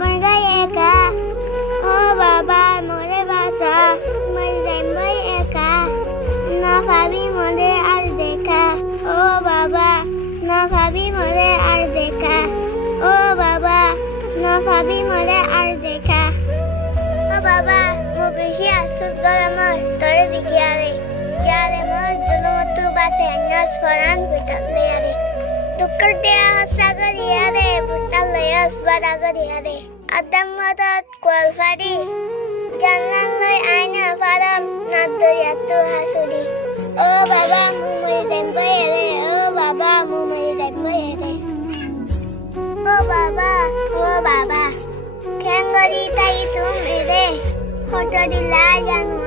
bਣ gaya ka. Oh Baba, more basa, mari rembai ka. Na bhabi more ar dekha. Oh Baba, na bhabi more ar dekha. Oh Baba, na bhabi more ar dekha. Oh Baba, mo beshi asus garamar tore dikiare. Jare mor dulumatu base anyas foran bitalleyare. Tukkardeya sagariyare bitalleyas badagariyare. Adam madat kwalfadi. Jangan loy aina faram naduriyatu hasudi. Oh Baba, mumuri rembayare. Oh Baba, mumuri rembayare. Oh Baba, oh Baba. Kengori tai tu mere. Hoto di la janu